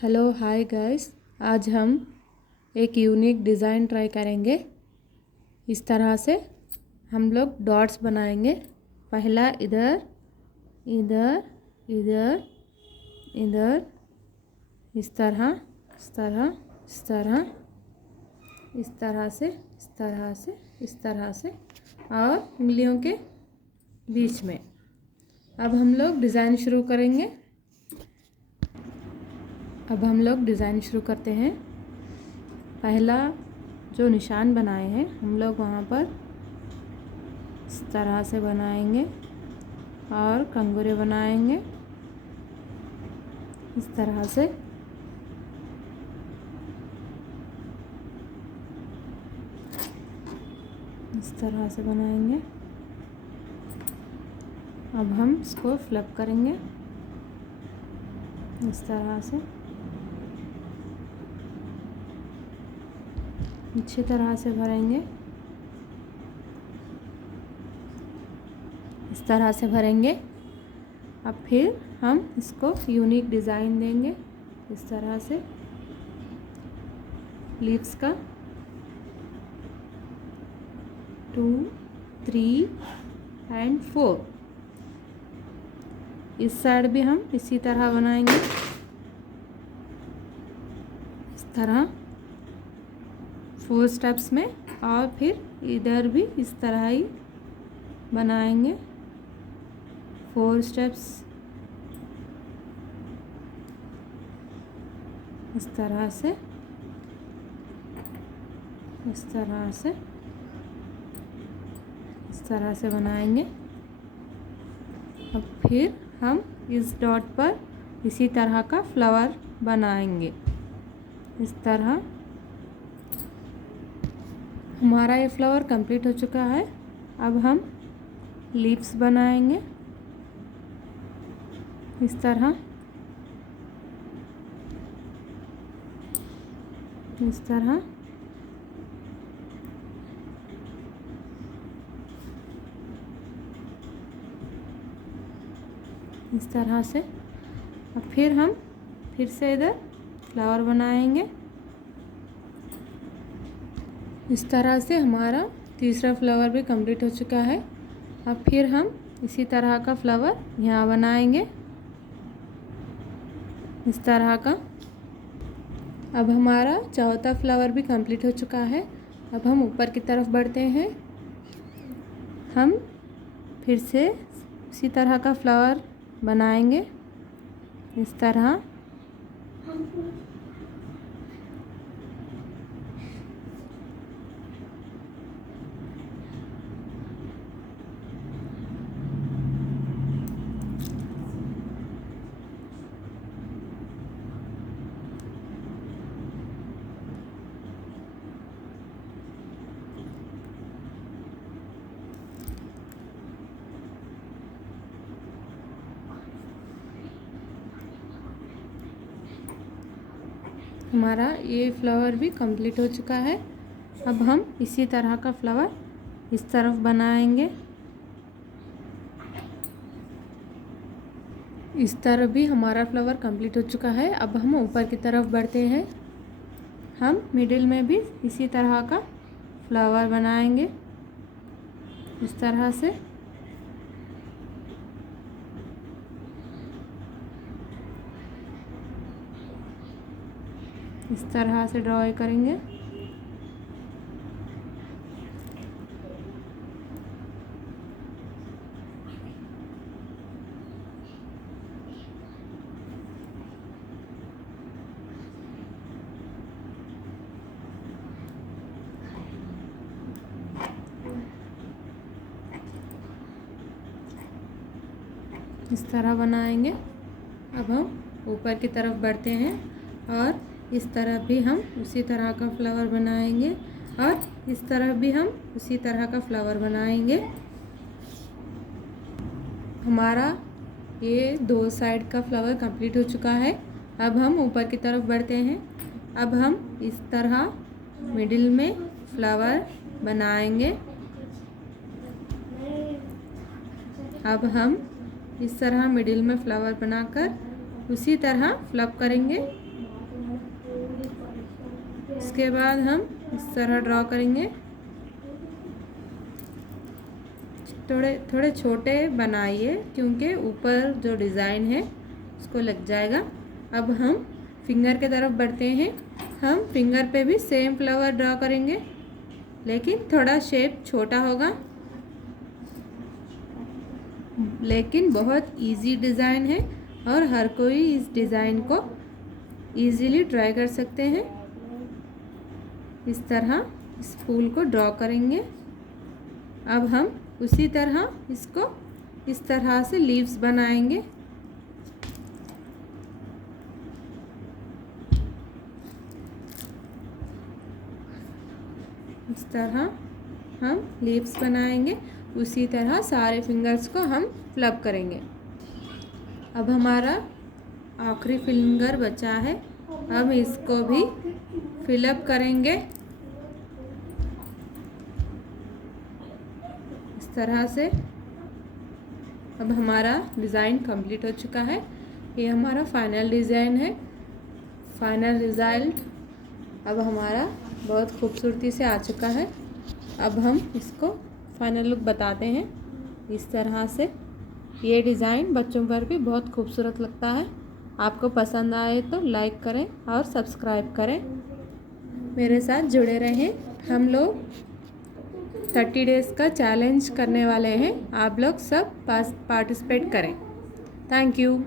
Hello hi guys. आज हम एक यूनिक डिज़ाइन ट्राई करेंगे। इस तरह से हम लोग डॉट्स बनाएंगे। पहला इधर इधर इधर इधर, इस तरह इस तरह इस तरह इस तरह से इस तरह से इस तरह से और उंगलियों के बीच में। अब हम लोग डिज़ाइन शुरू करेंगे। अब हम लोग डिज़ाइन शुरू करते हैं। पहला जो निशान बनाए हैं हम लोग वहाँ पर इस तरह से बनाएंगे और कंगूरे बनाएंगे इस तरह से। इस तरह से बनाएंगे। अब हम इसको फ्लिप करेंगे इस तरह से, अच्छी तरह से भरेंगे। इस तरह से भरेंगे। अब फिर हम इसको यूनिक डिज़ाइन देंगे इस तरह से लीव्स का। 2, 3 एंड 4। इस साइड भी हम इसी तरह बनाएंगे इस तरह 4 स्टेप्स में, और फिर इधर भी इस तरह ही बनाएंगे 4 स्टेप्स इस तरह से इस तरह से इस तरह से बनाएंगे। अब फिर हम इस डॉट पर इसी तरह का फ्लावर बनाएंगे इस तरह। हमारा ये फ्लावर कंप्लीट हो चुका है। अब हम लीव्स बनाएंगे इस तरह इस तरह। इस तरह से। अब फिर हम फिर से इधर फ्लावर बनाएंगे इस तरह से। हमारा तीसरा फ्लावर भी कंप्लीट हो चुका है। अब फिर हम इसी तरह का फ्लावर यहाँ बनाएंगे इस तरह का। अब हमारा चौथा फ्लावर भी कंप्लीट हो चुका है। अब हम ऊपर की तरफ बढ़ते हैं। हम फिर से इसी तरह का फ्लावर बनाएंगे इस तरह। हमारा ये फ्लावर भी कंप्लीट हो चुका है। अब हम इसी तरह का फ्लावर इस तरफ बनाएंगे। इस तरफ भी हमारा फ्लावर कंप्लीट हो चुका है। अब हम ऊपर की तरफ बढ़ते हैं। हम मिडिल में भी इसी तरह का फ्लावर बनाएंगे इस तरह से। इस तरह से ड्रॉ करेंगे। इस तरह बनाएंगे। अब हम ऊपर की तरफ बढ़ते हैं और इस तरफ भी हम उसी तरह का फ्लावर बनाएंगे और इस तरफ भी हम उसी तरह का फ्लावर बनाएंगे। हमारा ये 2 साइड का फ्लावर कंप्लीट हो चुका है। अब हम ऊपर की तरफ बढ़ते हैं। अब हम इस तरह मिडिल में फ्लावर बनाएंगे। अब हम इस तरह मिडिल में फ्लावर बनाकर उसी तरह फ्लिप करेंगे इसके बाद हम इस तरह ड्रॉ करेंगे। थोड़े थोड़े छोटे बनाइए क्योंकि ऊपर जो डिज़ाइन है उसको लग जाएगा। अब हम फिंगर के तरफ बढ़ते हैं। हम फिंगर पे भी सेम फ्लावर ड्रॉ करेंगे, लेकिन थोड़ा शेप छोटा होगा। लेकिन बहुत इजी डिज़ाइन है और हर कोई इस डिज़ाइन को इजीली ट्राई कर सकते हैं। इस तरह इस फूल को ड्रॉ करेंगे। अब हम उसी तरह इसको इस तरह से लीव्स बनाएंगे। इस तरह हम लीव्स बनाएंगे। उसी तरह सारे फिंगर्स को हम फिलअप करेंगे। अब हमारा आखिरी फिंगर बचा है, हम इसको भी फिलअप करेंगे इस तरह से। अब हमारा डिज़ाइन कंप्लीट हो चुका है। ये हमारा फाइनल डिज़ाइन है। फाइनल रिज़ल्ट अब हमारा बहुत खूबसूरती से आ चुका है। अब हम इसको फाइनल लुक बताते हैं इस तरह से। ये डिज़ाइन बच्चों पर भी बहुत खूबसूरत लगता है। आपको पसंद आए तो लाइक करें और सब्सक्राइब करें। मेरे साथ जुड़े रहें। हम लोग 30 डेज़ का चैलेंज करने वाले हैं। आप लोग सब पार्टिसिपेट करें। Thank you.